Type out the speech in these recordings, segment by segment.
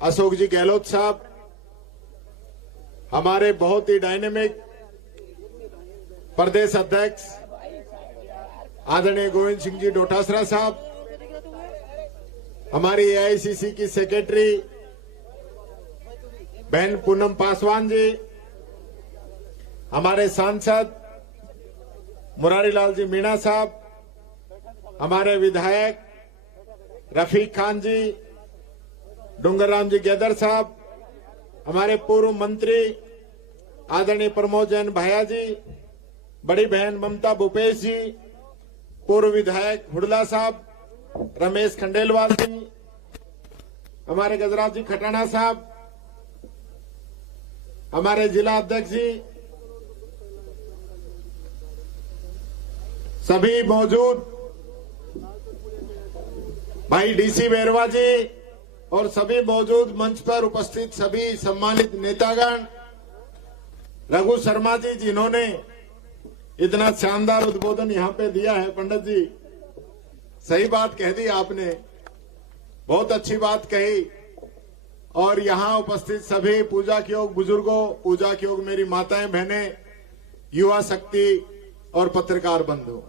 अशोक जी गहलोत साहब, हमारे बहुत ही डायनेमिक प्रदेश अध्यक्ष आदरणीय गोविंद सिंह जी डोटासरा साहब, हमारी एआईसीसी की सेक्रेटरी बहन पूनम पासवान जी, हमारे सांसद मुरारीलाल जी मीणा साहब, हमारे विधायक रफीक खान जी, डूंगरराम जी गेदर साहब, हमारे पूर्व मंत्री आदरणीय प्रमोद जैन भैया जी, बड़ी बहन ममता भूपेश जी, पूर्व विधायक हुडला साहब, रमेश खंडेलवाल जी, हमारे गजराज जी खटाना साहब, हमारे जिला अध्यक्ष जी, सभी मौजूद भाई डीसी बेरवा जी और सभी मौजूद मंच पर उपस्थित सभी सम्मानित नेतागण, रघु शर्मा जी जिन्होंने इतना शानदार उद्बोधन यहाँ पे दिया है। पंडित जी सही बात कह दी आपने, बहुत अच्छी बात कही। और यहाँ उपस्थित सभी पूजा के योग बुजुर्गों, पूजा के योग मेरी माताएं बहनें, युवा शक्ति और पत्रकार बंधु,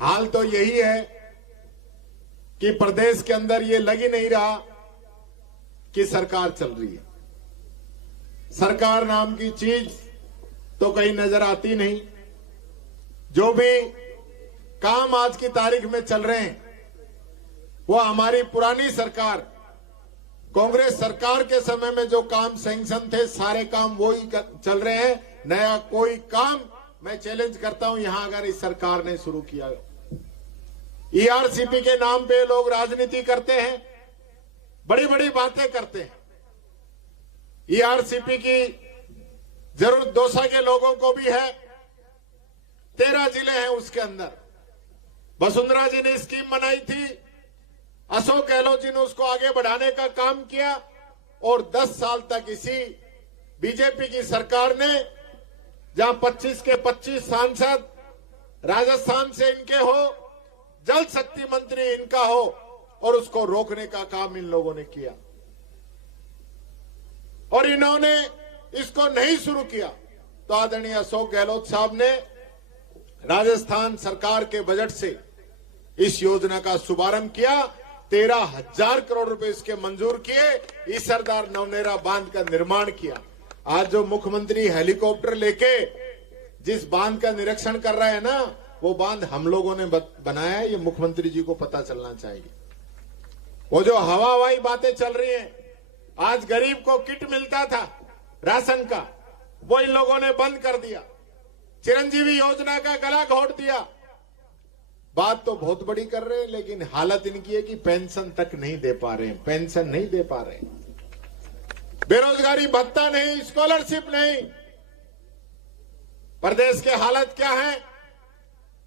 हाल तो यही है कि प्रदेश के अंदर ये लग ही नहीं रहा कि सरकार चल रही है। सरकार नाम की चीज तो कहीं नजर आती नहीं। जो भी काम आज की तारीख में चल रहे हैं वो हमारी पुरानी सरकार, कांग्रेस सरकार के समय में जो काम सैंक्शन थे सारे काम वो ही चल रहे हैं। नया कोई काम मैं चैलेंज करता हूं यहां अगर इस सरकार ने शुरू किया। ईआरसीपी के नाम पे लोग राजनीति करते हैं, बड़ी बड़ी बातें करते हैं। ईआरसीपी की जरूरत दौसा के लोगों को भी है, 13 जिले हैं उसके अंदर। वसुंधरा जी ने स्कीम बनाई थी, अशोक गहलोत जी ने उसको आगे बढ़ाने का काम किया और 10 साल तक इसी बीजेपी की सरकार ने, जहां 25 के 25 सांसद राजस्थान से इनके हो, जल शक्ति मंत्री इनका हो, और उसको रोकने का काम इन लोगों ने किया। और इन्होंने इसको नहीं शुरू किया तो आदरणीय अशोक गहलोत साहब ने राजस्थान सरकार के बजट से इस योजना का शुभारंभ किया। 13,000 करोड़ रुपए इसके मंजूर किए, इस सरदार नवनेरा बांध का निर्माण किया। आज जो मुख्यमंत्री हेलीकॉप्टर लेके जिस बांध का निरीक्षण कर रहे हैं ना, वो बांध हम लोगों ने बनाया है, ये मुख्यमंत्री जी को पता चलना चाहिए। वो जो हवाई बातें चल रही हैं, आज गरीब को किट मिलता था राशन का, वो इन लोगों ने बंद कर दिया। चिरंजीवी योजना का गला घोट दिया। बात तो बहुत बड़ी कर रहे हैं, लेकिन हालत इनकी है कि पेंशन तक नहीं दे पा रहे हैं, पेंशन नहीं दे पा रहे हैं, बेरोजगारी भत्ता नहीं, स्कॉलरशिप नहीं। प्रदेश के हालत क्या है?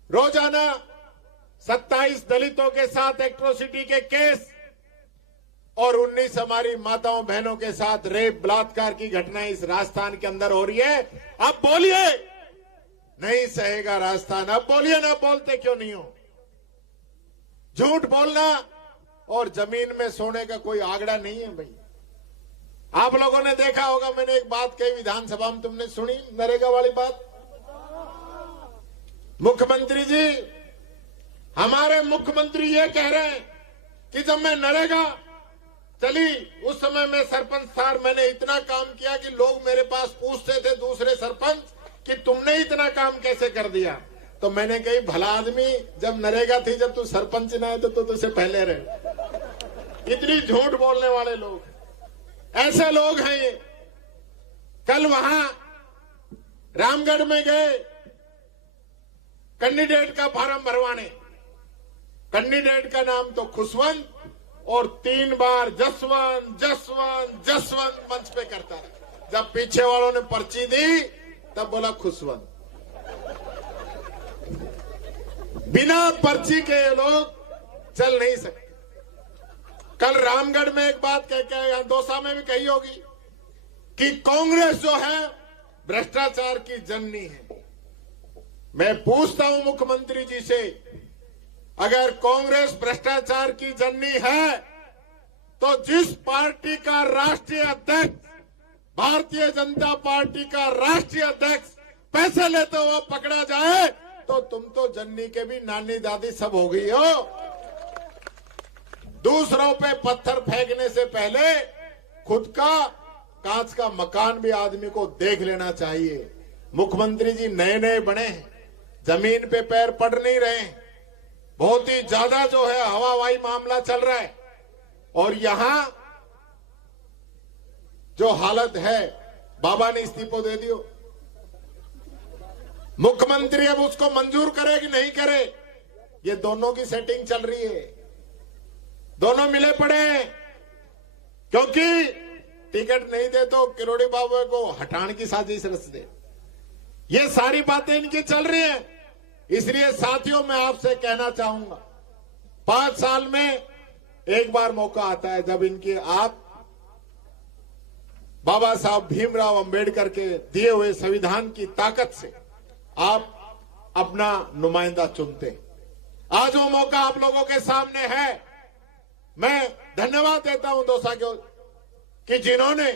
रोजाना 27 दलितों के साथ एट्रोसिटी के केस और 19 हमारी माताओं बहनों के साथ रेप बलात्कार की घटनाएं इस राजस्थान के अंदर हो रही है। अब बोलिए, नहीं सहेगा राजस्थान। अब बोलिए, ना बोलते क्यों नहीं हो? झूठ बोलना और जमीन में सोने का कोई आंकड़ा नहीं है भाई। आप लोगों ने देखा होगा, मैंने एक बात कही विधानसभा में, तुमने सुनी नरेगा वाली बात? मुख्यमंत्री जी, हमारे मुख्यमंत्री ये कह रहे हैं कि जब मैं नरेगा चली उस समय मैं सरपंच था, मैंने इतना काम किया कि लोग मेरे पास पूछते थे दूसरे सरपंच कि तुमने इतना काम कैसे कर दिया। तो मैंने कही, भला आदमी, जब नरेगा थी, जब तू सरपंच ना है तो तुझसे पहले रहे। इतनी झूठ बोलने वाले लोग, ऐसे लोग हैं ये। कल वहां रामगढ़ में गए कैंडिडेट का फार्म भरवाने। कैंडिडेट का नाम तो खुशवंत, और 3 बार जसवंत जसवंत जसवंत मंच पे करता है। जब पीछे वालों ने पर्ची दी तब बोला खुशवंत। बिना पर्ची के ये लोग चल नहीं सकते। कल रामगढ़ में एक बात कह के, यहां दौसा में भी कही होगी कि कांग्रेस जो है भ्रष्टाचार की जननी है। मैं पूछता हूं मुख्यमंत्री जी से, अगर कांग्रेस भ्रष्टाचार की जननी है तो जिस पार्टी का राष्ट्रीय अध्यक्ष, भारतीय जनता पार्टी का राष्ट्रीय अध्यक्ष पैसे लेते हुए पकड़ा जाए तो तुम तो जन्नी के भी नानी दादी सब हो गई हो। दूसरों पे पत्थर फेंकने से पहले खुद का कांच का मकान भी आदमी को देख लेना चाहिए। मुख्यमंत्री जी नए नए बने हैं, जमीन पे पैर पड़ नहीं रहे, बहुत ही ज्यादा जो है हवावाई मामला चल रहा है। और यहां जो हालत है, बाबा ने इस्तीफा दे दियो, मुख्यमंत्री अब उसको मंजूर करे कि नहीं करे, ये दोनों की सेटिंग चल रही है। दोनों मिले पड़े हैं, क्योंकि टिकट नहीं दे तो किरोड़ी बाबू को हटाने की साजिश रच दे। ये सारी बातें इनकी चल रही हैं। इसलिए साथियों, मैं आपसे कहना चाहूंगा, 5 साल में एक बार मौका आता है जब इनके आप बाबा साहब भीमराव अंबेडकर के दिए हुए संविधान की ताकत से आप अपना नुमाइंदा चुनते। आज वो मौका आप लोगों के सामने है। मैं धन्यवाद देता हूं दो साथियों कि जिन्होंने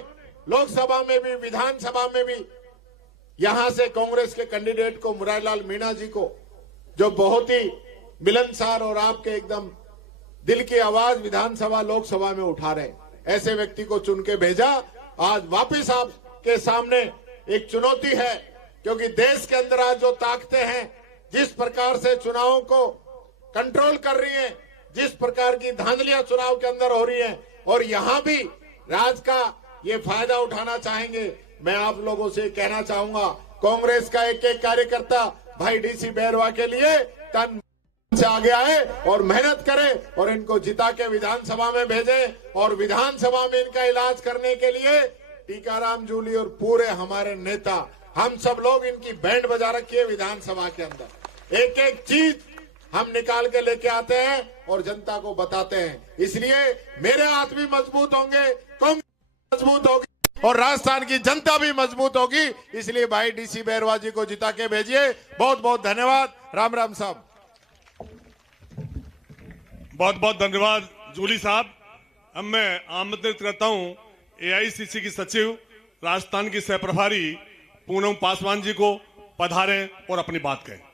लोकसभा में भी, विधानसभा में भी यहां से कांग्रेस के कैंडिडेट को, मुरारीलाल मीणा जी को, जो बहुत ही मिलनसार और आपके एकदम दिल की आवाज विधानसभा लोकसभा में उठा रहे, ऐसे व्यक्ति को चुन के भेजा। आज वापस आपके सामने एक चुनौती है, क्योंकि देश के अंदर आज जो ताकतें हैं, जिस प्रकार से चुनावों को कंट्रोल कर रही हैं, जिस प्रकार की धांधलियां चुनाव के अंदर हो रही हैं, और यहां भी राज का ये फायदा उठाना चाहेंगे। मैं आप लोगों से कहना चाहूंगा, कांग्रेस का एक एक कार्यकर्ता भाई डीसी बैरवा के लिए तन से आगे आए और मेहनत करे और इनको जिता के विधानसभा में भेजे, और विधानसभा में इनका इलाज करने के लिए टीकाराम जूली और पूरे हमारे नेता, हम सब लोग इनकी बैंड बजा रखी है। विधानसभा के अंदर एक एक चीज हम निकाल के लेके आते हैं और जनता को बताते हैं। इसलिए मेरे हाथ भी मजबूत होंगे, कांग्रेस मजबूत होगी और राजस्थान की जनता भी मजबूत होगी। इसलिए भाई डीसी बैरवा जी को जिता के भेजिए। बहुत बहुत धन्यवाद। राम राम साहब। बहुत बहुत धन्यवाद जूली साहब। अब मैं आमंत्रित करता हूं एआईसीसी की सचिव, राजस्थान की सह प्रभारी पूनम पासवान जी को, पधारें और अपनी बात कहें।